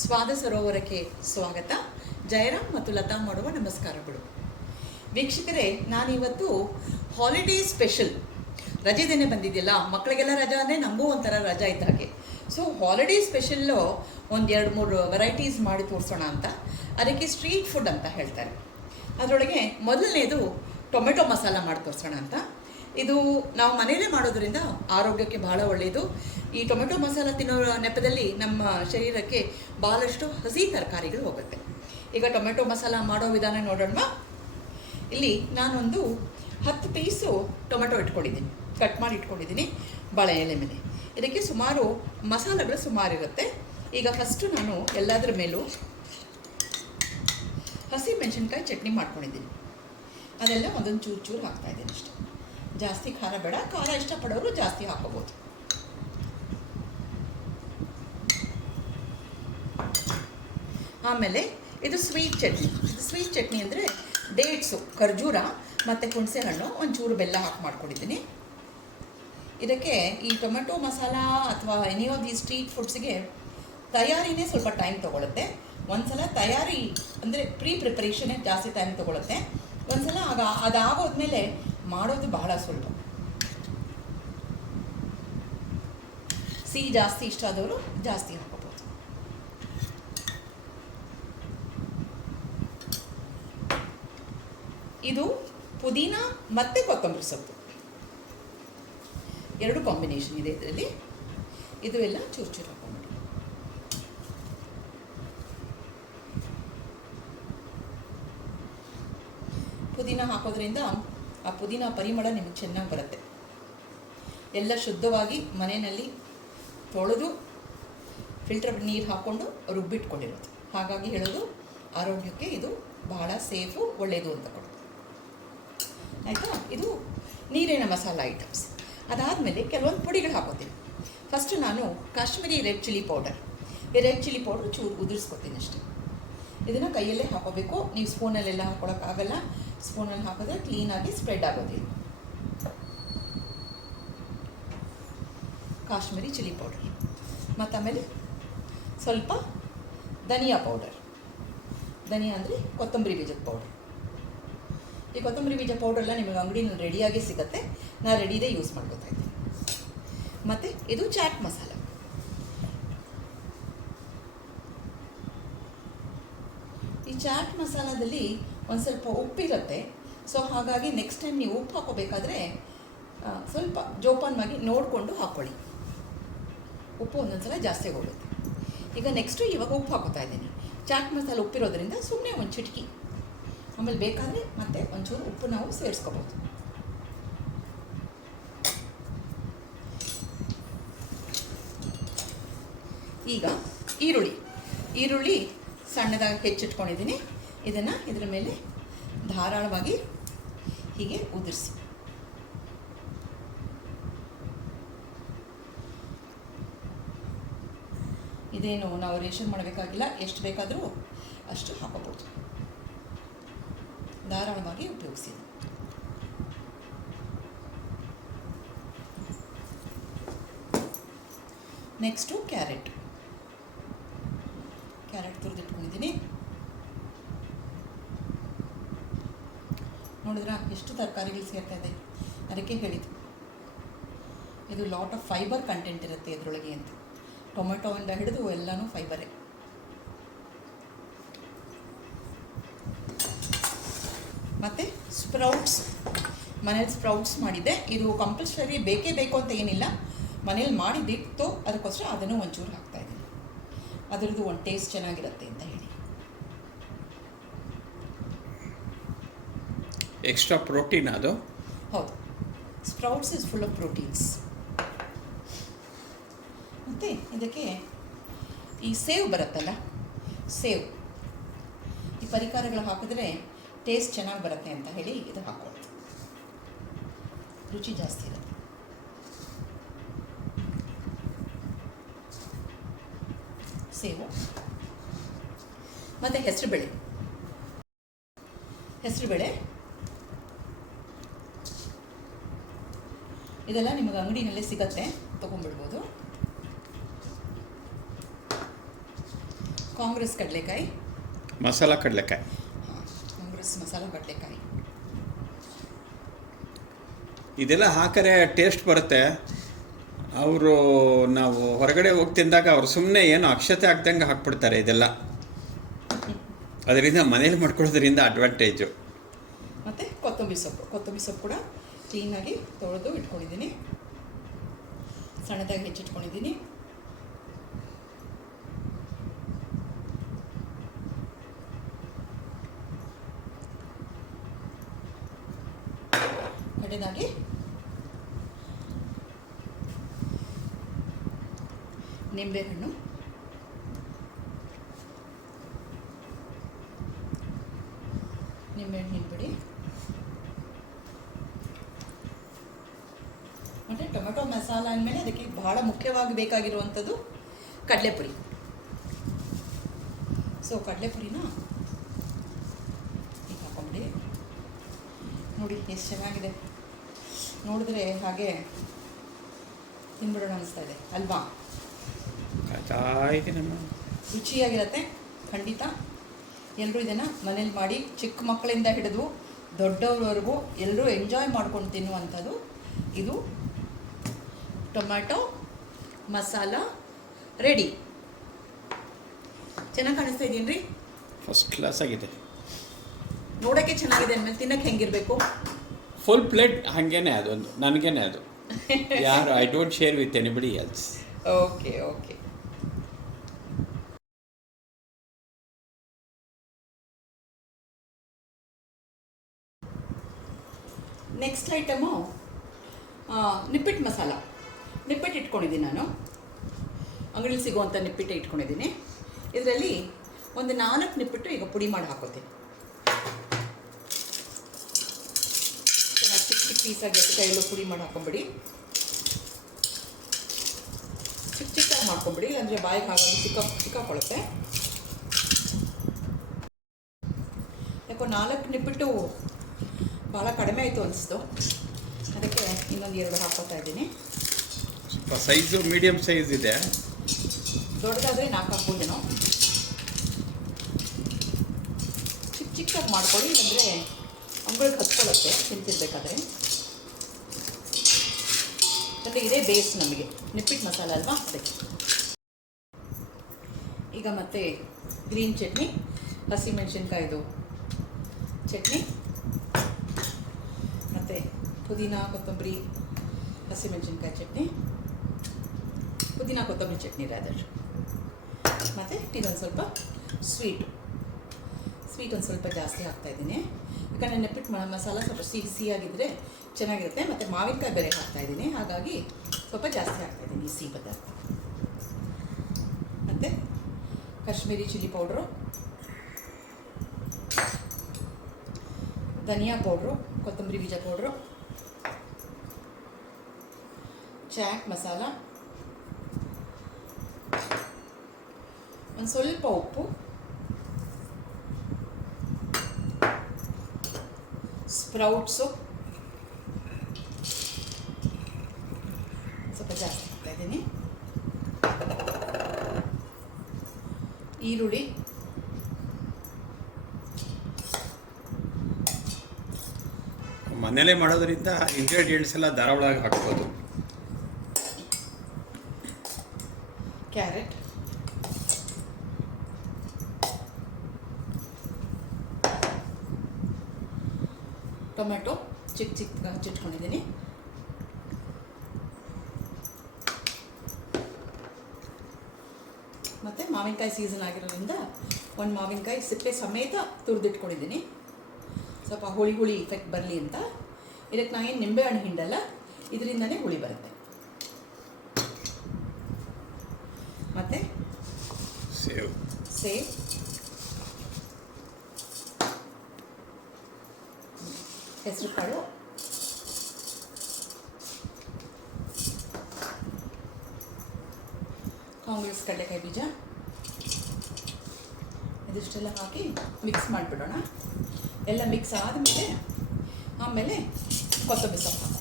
ಸ್ವಾದ ಸರೋವರಕ್ಕೆ ಸ್ವಾಗತ. ಜಯರಾಮ್ ಮತ್ತು ಲತಾ ಮಾಡುವ ನಮಸ್ಕಾರಗಳು. ವೀಕ್ಷಕರೇ, ನಾನಿವತ್ತು ಹಾಲಿಡೇ ಸ್ಪೆಷಲ್ ರಜೆ ದಿನ ಬಂದಿದೆಯಲ್ಲ, ಮಕ್ಕಳಿಗೆಲ್ಲ ರಜಾ ಅಂದರೆ ನಮಗೂ ಒಂಥರ ರಜಾ ಇದ್ದಾಗೆ. ಸೊ ಹಾಲಿಡೇ ಸ್ಪೆಷಲ್ಲು ಒಂದು 2-3 ವೆರೈಟೀಸ್ ಮಾಡಿ ತೋರಿಸೋಣ ಅಂತ. ಅದಕ್ಕೆ ಸ್ಟ್ರೀಟ್ ಫುಡ್ ಅಂತ ಹೇಳ್ತಾರೆ. ಅದರೊಳಗೆ ಮೊದಲನೇದು ಟೊಮೆಟೊ ಮಸಾಲ ಮಾಡಿ ತೋರಿಸೋಣ ಅಂತ. ಇದು ನಾವು ಮನೆಯಲ್ಲೇ ಮಾಡೋದ್ರಿಂದ ಆರೋಗ್ಯಕ್ಕೆ ಬಹಳ ಒಳ್ಳೆಯದು. ಈ ಟೊಮೆಟೊ ಮಸಾಲ ತಿನ್ನೋ ನೆಪದಲ್ಲಿ ನಮ್ಮ ಶರೀರಕ್ಕೆ ಭಾಳಷ್ಟು ಹಸಿ ತರಕಾರಿಗಳು ಹೋಗುತ್ತೆ. ಈಗ ಟೊಮೆಟೊ ಮಸಾಲ ಮಾಡೋ ವಿಧಾನ ನೋಡೋಣ. ಇಲ್ಲಿ ನಾನೊಂದು 10 ಪೀಸು ಟೊಮೆಟೊ ಇಟ್ಕೊಂಡಿದ್ದೀನಿ, ಕಟ್ ಮಾಡಿ ಇಟ್ಕೊಂಡಿದ್ದೀನಿ ಬಾಳೆ ಎಲೆ ಮೇಲೆ. ಇದಕ್ಕೆ ಸುಮಾರು ಮಸಾಲೆಗಳು ಸುಮಾರು ಇರುತ್ತೆ. ಈಗ ಫಸ್ಟು ನಾನು ಎಲ್ಲದರ ಮೇಲೂ ಹಸಿ ಮೆಣಸಿನ್ಕಾಯಿ ಚಟ್ನಿ ಮಾಡ್ಕೊಂಡಿದ್ದೀನಿ. ಅದೆಲ್ಲ ಒಂದೊಂದು ಚೂರು ಚೂರು ಹಾಕ್ತಾಯಿದ್ದೀನಿ ಅಷ್ಟೆ. ಜಾಸ್ತಿ ಖಾರ ಬೇಡ, ಖಾರ ಇಷ್ಟಪಡೋರು ಜಾಸ್ತಿ ಹಾಕೋಬೋದು. ಆಮೇಲೆ ಇದು ಸ್ವೀಟ್ ಚಟ್ನಿ. ಸ್ವೀಟ್ ಚಟ್ನಿ ಅಂದರೆ ಡೇಟ್ಸು, ಖರ್ಜೂರ ಮತ್ತು ಹುಣಸೆ ಹಣ್ಣು, ಒಂಚೂರು ಬೆಲ್ಲ ಹಾಕಿ ಮಾಡ್ಕೊಂಡಿದ್ದೀನಿ. ಇದಕ್ಕೆ ಈ ಟೊಮೆಟೊ ಮಸಾಲ ಅಥವಾ ಎನಿ ಆಫ್ ದಿ ಸ್ಟ್ರೀಟ್ ಫುಡ್ಸ್ಗೆ ತಯಾರಿನೇ ಸ್ವಲ್ಪ ಟೈಮ್ ತೊಗೊಳುತ್ತೆ. ಒಂದು ಸಲ ತಯಾರಿ ಅಂದರೆ ಪ್ರಿಪ್ರೇಷನ್ನೇ ಜಾಸ್ತಿ ಟೈಮ್ ತೊಗೊಳುತ್ತೆ. ಒಂದು ಸಲ ಅದಾಗೋದ್ಮೇಲೆ ಮಾಡೋದು ಬಹಳ ಸುಲಭ. ಸಿಹಿ ಜಾಸ್ತಿ ಇಷ್ಟ ಆದವರು ಜಾಸ್ತಿ ಹಾಕೋಬೋದು. ಇದು ಪುದೀನ ಮತ್ತು ಕೊತ್ತಂಬರಿ ಸೊಪ್ಪು ಎರಡು ಕಾಂಬಿನೇಷನ್ ಇದೆ ಇದರಲ್ಲಿ. ಇದು ಎಲ್ಲ ಚೂರು ಚೂರು ಹಾಕೊಂಡ್ಬಿಡಿ. ಪುದೀನ ಹಾಕೋದ್ರಿಂದ ಆ ಪುದೀನ ಪರಿಮಳ ನಿಮಗೆ ಚೆನ್ನಾಗಿ ಬರುತ್ತೆ. ಎಲ್ಲ ಶುದ್ಧವಾಗಿ ಮನೆಯಲ್ಲಿ ತೊಳೆದು ಫಿಲ್ಟರ್ ನೀರು ಹಾಕ್ಕೊಂಡು ರುಬ್ಬಿಟ್ಕೊಂಡಿರೋದು. ಹಾಗಾಗಿ ಹೇಳೋದು ಆರೋಗ್ಯಕ್ಕೆ ಇದು ಬಹಳ ಸೇಫು, ಒಳ್ಳೆಯದು ಅಂತ ಕೊಡೋದು. ಆಯಿತಾ? ಇದು ನೀರಿನ ಮಸಾಲ ಐಟಮ್ಸ್. ಅದಾದಮೇಲೆ ಕೆಲವೊಂದು ಪುಡಿಗಳು ಹಾಕೋತೀನಿ. ಫಸ್ಟು ನಾನು ಕಾಶ್ಮೀರಿ ರೆಡ್ ಚಿಲ್ಲಿ ಪೌಡರ್. ಈ ರೆಡ್ ಚಿಲ್ಲಿ ಪೌಡ್ರ್ ಚೂರು ಉದುರಿಸ್ಕೊತೀನಿ ಅಷ್ಟೇ. ಇದನ್ನು ಕೈಯಲ್ಲೇ ಹಾಕೋಬೇಕು. ನೀವು ಸ್ಪೂನಲ್ಲೆಲ್ಲ ಹಾಕೊಳ್ಳೋಕ್ಕಾಗಲ್ಲ. ಸ್ಪೂನಲ್ಲಿ ಹಾಕಿದ್ರೆ ಕ್ಲೀನಾಗಿ ಸ್ಪ್ರೆಡ್ ಆಗೋದಿಲ್ಲ. ಕಾಶ್ಮೀರಿ ಚಿಲ್ಲಿ ಪೌಡರ್ ಮತ್ತು ಆಮೇಲೆ ಸ್ವಲ್ಪ ಧನಿಯಾ ಪೌಡರ್. ಧನಿಯಾ ಅಂದರೆ ಕೊತ್ತಂಬರಿ ಬೀಜದ ಪೌಡರ್. ಈ ಕೊತ್ತಂಬರಿ ಬೀಜ ಪೌಡ್ರೆಲ್ಲ ನಿಮಗೆ ಅಂಗಡಿನಲ್ಲಿ ರೆಡಿಯಾಗಿ ಸಿಗುತ್ತೆ. ನಾನು ರೆಡಿದೇ ಯೂಸ್ ಮಾಡ್ಕೊತಾ ಇದ್ದೀನಿ. ಮತ್ತು ಇದು ಚಾಟ್ ಮಸಾಲ. ಈ ಚಾಟ್ ಮಸಾಲದಲ್ಲಿ ಒಂದು ಸ್ವಲ್ಪ ಉಪ್ಪಿರುತ್ತೆ. ಸೊ ಹಾಗಾಗಿ ನೆಕ್ಸ್ಟ್ ಟೈಮ್ ನೀವು ಉಪ್ಪು ಹಾಕೋಬೇಕಾದ್ರೆ ಸ್ವಲ್ಪ ಜೋಪಾನವಾಗಿ ನೋಡಿಕೊಂಡು ಹಾಕ್ಕೊಳ್ಳಿ. ಉಪ್ಪು ಒಂದೊಂದು ಸಲ ಜಾಸ್ತಿ ಹೋಗುತ್ತೆ. ಈಗ ನೆಕ್ಸ್ಟು ಇವಾಗ ಉಪ್ಪು ಹಾಕೋತಾ ಇದ್ದೀನಿ. ಚಾಟ್ ಮಸಾಲ ಉಪ್ಪಿರೋದ್ರಿಂದ ಸುಮ್ಮನೆ ಒಂದು ಚಿಟಕಿ, ಆಮೇಲೆ ಬೇಕಾದರೆ ಮತ್ತೆ ಒಂಚೂರು ಉಪ್ಪು ನಾವು ಸೇರಿಸ್ಕೋಬೋದು. ಈಗ ಈರುಳ್ಳಿ ಸಣ್ಣದಾಗಿ ಹೆಚ್ಚಿಟ್ಕೊಂಡಿದ್ದೀನಿ. ಇದನ್ನು ಇದರ ಮೇಲೆ ಧಾರಾಳವಾಗಿ ಹೀಗೆ ಉದುರಿಸಿ. ಇದೇನು ನಾವು ರೇಷನ್ ಮಾಡಬೇಕಾಗಿಲ್ಲ, ಎಷ್ಟು ಬೇಕಾದರೂ ಅಷ್ಟು ಹಾಕೋಬೋದು. ಧಾರಾಳವಾಗಿ ಉಪಯೋಗಿಸಿ. ನೆಕ್ಸ್ಟು ಕ್ಯಾರೆಟ್ ತುರಿದಿಟ್ಕೊಂಡಿದ್ದೀನಿ. ನೋಡಿದ್ರ ಎಷ್ಟು ತರಕಾರಿಗಳು ಸೇರ್ತಾ ಇದೆ. ಅದಕ್ಕೆ ಹೇಳಿದ್ದು ಇದು ಲಾಟ್ ಆಫ್ ಫೈಬರ್ ಕಂಟೆಂಟ್ ಇರುತ್ತೆ ಇದರೊಳಗೆ ಅಂತ. ಟೊಮೆಟೊಯಿಂದ ಹಿಡಿದು ಎಲ್ಲನೂ ಫೈಬರೇ. ಮತ್ತು ಸ್ಪ್ರೌಟ್ಸ್, ಮನೇಲಿ ಸ್ಪ್ರೌಟ್ಸ್ ಮಾಡಿದ್ದೆ. ಇದು ಕಂಪಲ್ಸರಿ ಬೇಕೇ ಬೇಕು ಅಂತ ಏನಿಲ್ಲ, ಮನೇಲಿ ಮಾಡಿದ್ದಿತ್ತು, ಅದಕ್ಕೋಸ್ಕರ ಅದನ್ನು ಒಂಚೂರು ಹಾಕ್ತಾಯಿದ್ದೀನಿ. ಅದರದ್ದು ಒಂದು ಟೇಸ್ಟ್ ಚೆನ್ನಾಗಿರುತ್ತೆ ಅಂತ ಹೇಳಿ. ಎಕ್ಸ್ಟ್ರಾ ಪ್ರೋಟೀನ್ ಅದು. ಹೌದು, sprouts is full of proteins. ಮತ್ತು ಇದಕ್ಕೆ ಈ ಸೇವ್ ಬರುತ್ತಲ್ಲ, ಸೇವ್ ಈ ಪರಿಕಾರಗಳು ಹಾಕಿದ್ರೆ ಟೇಸ್ಟ್ ಚೆನ್ನಾಗಿ ಬರುತ್ತೆ ಅಂತ ಹೇಳಿ ಇದು ಹಾಕೊಳ್ಳಿ. ರುಚಿ ಜಾಸ್ತಿ ಇರುತ್ತೆ. ಸೇವು ಮತ್ತು ಹೆಸರುಬೇಳೆ ಇದೆಲ್ಲ ನಿಮಗೆ ಅಂಗಡಿನಲ್ಲೇ ಸಿಗತ್ತೆ, ತೊಗೊಂಡ್ಬಿಡ್ಬೋದು. ಕಾಂಗ್ರೆಸ್ ಕಡಲೆಕಾಯಿ, ಮಸಾಲ ಕಡಲೆಕಾಯಿ. ಕಾಂಗ್ರೆಸ್ ಮಸಾಲ ಕಡಲೆಕಾಯಿ. ಇದೆಲ್ಲ ಹಾಕರೆ ಟೇಸ್ಟ್ ಬರುತ್ತೆ. ಅವರು ನಾವು ಹೊರಗಡೆ ಹೋಗಿ ತಿಂದಾಗ ಅವರು ಸುಮ್ಮನೆ ಏನು ಅಕ್ಷತೆ ಆಗ್ದಂಗೆ ಹಾಕ್ಬಿಡ್ತಾರೆ ಇದೆಲ್ಲ. ಅದರಿಂದ ಮನೇಲಿ ಮಾಡ್ಕೊಳ್ಳೋದ್ರಿಂದ ಅಡ್ವಾಂಟೇಜು. ಮತ್ತು ಕೊತ್ತಂಬರಿ ಸೊಪ್ಪು ಕೂಡ ಕ್ಲೀನಾಗಿ ತೊಳೆದು ಇಟ್ಕೊಂಡಿದ್ದೀನಿ, ಸಣ್ಣದಾಗಿ ಹೆಚ್ಚಿಟ್ಕೊಂಡಿದ್ದೀನಿ. ಕಡೆದಾಗಿ ನಿಂಬೆಹಣ್ಣು, ನಿಂಬೆಹಣ್ಣು ಹಿಂಡ್ಬಿಡಿ. ಮತ್ತು ಟೊಮೆಟೊ ಮಸಾಲ ಅಂದಮೇಲೆ ಅದಕ್ಕೆ ಬಹಳ ಮುಖ್ಯವಾಗಿ ಬೇಕಾಗಿರುವಂಥದ್ದು ಕಡಲೆಪುರಿ. ಸೊ ಕಡಲೆಪುರಿನ ಈಗ ಹಾಕೊಂಬಿಡಿ. ನೋಡಿ ಎಷ್ಟು ಚೆನ್ನಾಗಿದೆ, ನೋಡಿದ್ರೆ ಹಾಗೆ ತಿನ್ಬಿಡೋಣ ಅನಿಸ್ತಾ ಇದೆ ಅಲ್ವಾ? ರುಚಿಯಾಗಿರುತ್ತೆ ಖಂಡಿತ. ಎಲ್ಲರೂ ಇದನ್ನು ಮನೇಲಿ ಮಾಡಿ, ಚಿಕ್ಕ ಮಕ್ಕಳಿಂದ ಹಿಡಿದು ದೊಡ್ಡವರವರೆಗೂ ಎಲ್ಲರೂ ಎಂಜಾಯ್ ಮಾಡ್ಕೊಂಡು ತಿನ್ನುವಂಥದ್ದು ಇದು. Tomato masala ready. ಚೆನ್ನಾಗಿ ಕಾಣಿಸ್ತಾ ಇದೀನಿ ರೀ? ಫಸ್ಟ್ ಕ್ಲಾಸ್ ಆಗಿದೆ. ನೋಡೋಕ್ಕೆ ಚೆನ್ನಾಗಿದೆ ಅಂದಮೇಲೆ ತಿನ್ನಕ್ಕೆ ಹೆಂಗಿರಬೇಕು? ಫುಲ್ ಪ್ಲೇಟ್ ಹಾಗೇನೆ ಅದೊಂದು ನನಗೇನೆ ಅದು. ಯಾರು I don't share with anybody else. Okay okay. Next item nippattu masala. Nippattu ಇಟ್ಕೊಂಡಿದ್ದೀನಿ ನಾನು, ಅಂಗಡಿಲಿ ಸಿಗುವಂಥ ನಿಪ್ಪಿಟ್ಟು ಇಟ್ಕೊಂಡಿದ್ದೀನಿ. ಇದರಲ್ಲಿ ಒಂದು 4 ನಿಪ್ಪಿಟ್ಟು ಈಗ ಪುಡಿ ಮಾಡಿ ಹಾಕೋತೀನಿ. ಚಿಕ್ಕ ಚಿಕ್ಕ ಪೀಸಾಗಿ ಕೈಯಲ್ಲೂ ಪುಡಿ ಮಾಡಿ ಹಾಕೊಂಬಿಡಿ. ಚಿಕ್ಕದಾಗಿ ಮಾಡ್ಕೊಂಬಿಡಿ, ಅಂದರೆ ಬಾಯಿಗೆ ಹಾಗಾಗಿ ಸಿಕ್ಕಾಕೊಳ್ಳುತ್ತೆ. ಯಾಕೋ 4 ನಿಪ್ಪಿಟ್ಟು ಭಾಳ ಕಡಿಮೆ ಆಯಿತು ಅನಿಸ್ತು, ಅದಕ್ಕೆ ಇನ್ನೊಂದು 2 ಹಾಕೋತಾ ಇದ್ದೀನಿ. ಸ್ವಲ್ಪ ಸೈಜು ಮೀಡಿಯಮ್ ಸೈಜ್ ಇದೆ, ದೊಡ್ಡದಾದರೆ 4 ಹಾಕ್ಬೋದೇನೋ. ಚಿಕ್ಕದಾಗಿ ಮಾಡ್ಕೊಳ್ಳಿ, ಇಲ್ಲಾಂದರೆ ಅಂಗಳಿಗೆ ಹತ್ಕೊಳ್ಳುತ್ತೆ ತಿಂತಿರ್ಬೇಕಾದ್ರೆ. ಮತ್ತು ಇದೇ ಬೇಸ್ ನಮಗೆ ನಿಪ್ಪಿಟ್ಟು ಮಸಾಲ ಅಲ್ವಾ, ಅದಕ್ಕೆ. ಈಗ ಮತ್ತೆ ಗ್ರೀನ್ ಚಟ್ನಿ, ಹಸಿಮೆಣಸಿನ್ಕಾಯ್ದು ಚಟ್ನಿ, ಮತ್ತು ಪುದೀನ ಕೊತ್ತಂಬರಿ ಹಸಿಮೆಣಸಿನ್ಕಾಯಿ ಚಟ್ನಿ, ಪುದೀನ ಕೊತ್ತಂಬರಿ ಚಟ್ನಿ ರಾದರ್. ಮತ್ತು ಇದೊಂದು ಸ್ವಲ್ಪ ಸ್ವೀಟ್ ಒಂದು ಸ್ವಲ್ಪ ಜಾಸ್ತಿ ಹಾಕ್ತಾಯಿದ್ದೀನಿ, ಯಾಕಂದರೆ ನೆಪ್ಪಿಟ್ಟು ಮಸಾಲ ಸ್ವಲ್ಪ ಸಿಹಿಯಾಗಿದ್ದರೆ ಚೆನ್ನಾಗಿರುತ್ತೆ. ಮತ್ತು ಮಾವಿನಕಾಯಿ ಬೇರೆ ಹಾಕ್ತಾಯಿದ್ದೀನಿ, ಹಾಗಾಗಿ ಸ್ವಲ್ಪ ಜಾಸ್ತಿ ಹಾಕ್ತಾಯಿದ್ದೀನಿ ಸಿಹಿ ಪದಾರ್ಥ. ಮತ್ತು ಕಾಶ್ಮೀರಿ ಚಿಲ್ಲಿ ಪೌಡ್ರು, ಧನಿಯಾ ಪೌಡ್ರು, ಕೊತ್ತಂಬರಿ ಬೀಜ ಪೌಡ್ರು, ಚಾಟ್ ಮಸಾಲ, ಒಂದು ಸ್ವಲ್ಪ ಉಪ್ಪು, ಸ್ಪ್ರೌಟ್ಸು ಸ್ವಲ್ಪ ಜಾಸ್ತಿ ಹಾಕ್ತಾಯಿದ್ದೀನಿ, ಈರುಳ್ಳಿ, ಮನೇಲೇ ಮಾಡೋದ್ರಿಂದ ಇಂಗ್ರೀಡಿಯೆಂಟ್ಸ್ ಎಲ್ಲ ಧಾರಾವಾಳವಾಗಿ ಹಾಕ್ಬೋದು. ಕ್ಯಾರೆಟ್, ಟೊಮೆಟೊ ಚಿಕ್ಕ ಹಚ್ಚಿಟ್ಕೊಂಡಿದ್ದೀನಿ, ಮತ್ತು ಮಾವಿನಕಾಯಿ ಸೀಸನ್ ಆಗಿರೋದ್ರಿಂದ ಒಂದು ಮಾವಿನಕಾಯಿ ಸಿಪ್ಪೆ ಸಮೇತ ತುರಿದಿಟ್ಕೊಂಡಿದ್ದೀನಿ, ಸ್ವಲ್ಪ ಹುಳಿ ಇಫೆಕ್ಟ್ ಬರಲಿ ಅಂತ. ಇದಕ್ಕೆ ನಾನೇನು ನಿಂಬೆಹಣ್ಣು ಹಿಂಡಲ್ಲ, ಇದರಿಂದನೇ ಹುಳಿ ಬರುತ್ತೆ. ಮತ್ತು ಸೇವ್, ಹೆಸರು ಕಾಳು, ಕಾಂಗ್ರೆಸ್ ಕಡಲೆಕಾಯಿ ಬೀಜ, ಇದಿಷ್ಟೆಲ್ಲ ಹಾಕಿ ಮಿಕ್ಸ್ ಮಾಡಿಬಿಡೋಣ. ಎಲ್ಲ ಮಿಕ್ಸ್ ಆದಮೇಲೆ ಆಮೇಲೆ ಕೊತ್ತಂಬರಿ ಸೊಪ್ಪು ಹಾಕೋಣ.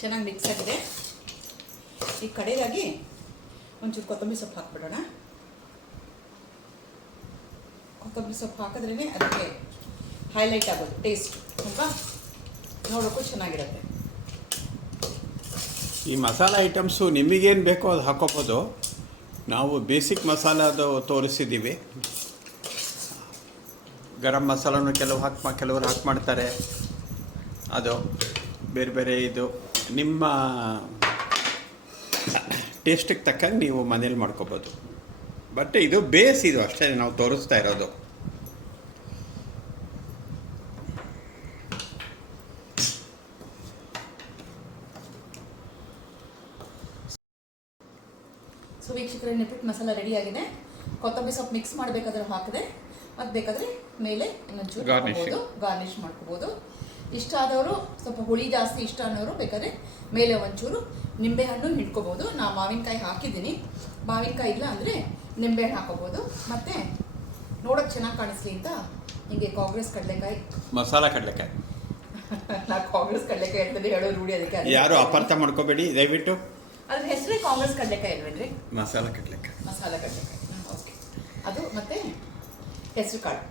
ಚೆನ್ನಾಗಿ ಮಿಕ್ಸ್ ಆಗಿದೆ. ಈ ಕಡೆಯಾಗಿ ಒಂಚೂರು ಕೊತ್ತಂಬರಿ ಸೊಪ್ಪು ಹಾಕ್ಬಿಡೋಣ. ಕೊತ್ತಂಬರಿ ಸೊಪ್ಪು ಹಾಕಿದ್ರೇ ಅದಕ್ಕೆ ಹೈಲೈಟ್ ಆಗೋದು ಟೇಸ್ಟ್ ಅಲ್ವಾ, ನೋಡೋಕ್ಕೂ ಚೆನ್ನಾಗಿರುತ್ತೆ. ಈ ಮಸಾಲ ಐಟಮ್ಸು ನಿಮಗೇನು ಬೇಕೋ ಅದು ಹಾಕೋಬೋದು. ನಾವು ಬೇಸಿಕ್ ಮಸಾಲದು ತೋರಿಸಿದ್ದೀವಿ. ಗರಂ ಮಸಾಲನೂ ಕೆಲವರು ಹಾಕಿ ಮಾಡ್ತಾರೆ. ಅದು ಬೇರೆ ಬೇರೆ ಇದು ನಿಮ್ಮ ಟೇಸ್ಟಿಗೆ ತಕ್ಕಂಗೆ ನೀವು ಮನೇಲಿ ಮಾಡ್ಕೋಬೋದು. ಬಟ್ ಇದು ಬೇಸ್, ಇದು ಅಷ್ಟೇ ನಾವು ತೋರಿಸ್ತಾ ಇರೋದು. ಸೊ ವೀಕ್ಷಕರೇ, ನಿಪ್ಪಟ್ಟು ಮಸಾಲ ರೆಡಿ ಆಗಿದೆ. ಕೊತ್ತಂಬರಿ ಸೊಪ್ಪು ಮಿಕ್ಸ್ ಮಾಡಬೇಕಾದ್ರೆ ಹಾಕಿದೆ, ಮತ್ತು ಬೇಕಾದರೆ ಮೇಲೆ ಇನ್ನೊಂಚೂರು ಹಾಕ್ಬೋದು, ಗಾರ್ನಿಷ್ ಮಾಡ್ಕೋಬೋದು. ಇಷ್ಟ ಆದವರು, ಸ್ವಲ್ಪ ಹುಳಿ ಜಾಸ್ತಿ ಇಷ್ಟ ಅನ್ನೋರು ಬೇಕಾದರೆ ಮೇಲೆ ಒಂಚೂರು ನಿಂಬೆಹಣ್ಣು ಹಿಂಡ್ಕೋಬೋದು. ನಾನು ಮಾವಿನಕಾಯಿ ಹಾಕಿದ್ದೀನಿ, ಮಾವಿನಕಾಯಿ ಇಲ್ಲ ಅಂದರೆ ನಿಂಬೆಹಣ್ಣು ಹಾಕೋಬೋದು. ಮತ್ತು ನೋಡೋಕ್ಕೆ ಚೆನ್ನಾಗಿ ಕಾಣಿಸ್ಲಿ ಅಂತ ಹಿಂಗೆ ಕಾಂಗ್ರೆಸ್ ಕಡಲೆಕಾಯಿ, ಮಸಾಲ ಕಡಲೆಕಾಯಿ ನಾ ಕಾಂಗ್ರೆಸ್ ಕಡಲೆಕಾಯಿ ಅಂತಲೇ ಹೇಳೋ ರೂಢಿ, ಅದಕ್ಕೆ ಯಾರು ಅಪಾರ್ಥ ಮಾಡ್ಕೋಬೇಡಿ ದಯವಿಟ್ಟು. ಅದ್ರ ಹೆಸರೇ ಕಾಂಗ್ರೆಸ್ ಕಡಲೆಕಾಯಿ ಅಲ್ವೇನ್ರಿ? ಮಸಾಲ ಕಡಲೆಕಾಯಿ, ಮಸಾಲ ಕಡಲೆಕಾಯಿ. ಓಕೆ, ಅದು ಮತ್ತು ಹೆಸರು ಕಾಳು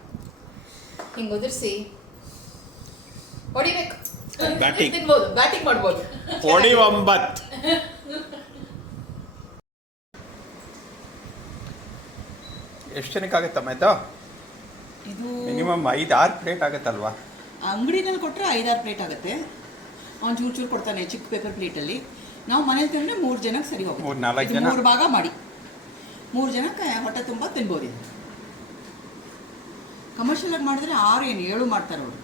ಹಿಂಗೆ ಉದುರಿಸಿ ಹೊಡಿಬೇಕು. ಬ್ಯಾಟಿಂಗ್ ತಿನ್ಬೋದು, ಬ್ಯಾಟಿಂಗ್ ಮಾಡ್ಬೋದು. ಹೊಡಿ 9. ಎಷ್ಟು ಜನಕ್ಕೆ ಆಗುತ್ತಮ್ಮ ಇದು? ಇದು ಮಿನಿಮಮ್ 5-6 ಪ್ಲೇಟ್ ಆಗುತ್ತಲ್ವಾ? ಅಂಗಡಿನಲ್ಲಿ ಕೊಟ್ಟರೆ 5-6 ಪ್ಲೇಟ್ ಆಗುತ್ತೆ. ಅವ್ನು ಚೂರು ಕೊಡ್ತಾನೆ ಚಿಕ್ಕ ಪೇಪರ್ ಪ್ಲೇಟಲ್ಲಿ. ನಾವು ಮನೇಲಿ ತಿಂದರೆ 3 ಜನಕ್ಕೆ ಸರಿ ಹೋಗುತ್ತೆ. 3-4 ಜನ 3 ಭಾಗ ಮಾಡಿ 3 ಜನಕ್ಕೆ ಹೊಟ್ಟೆ ತುಂಬ ತಿನ್ಬೋದು. ಇದು ಕಮರ್ಷಿಯಲಾಗಿ ಮಾಡಿದ್ರೆ 6 ಏನು 7 ಮಾಡ್ತಾರೆ ಅವರು.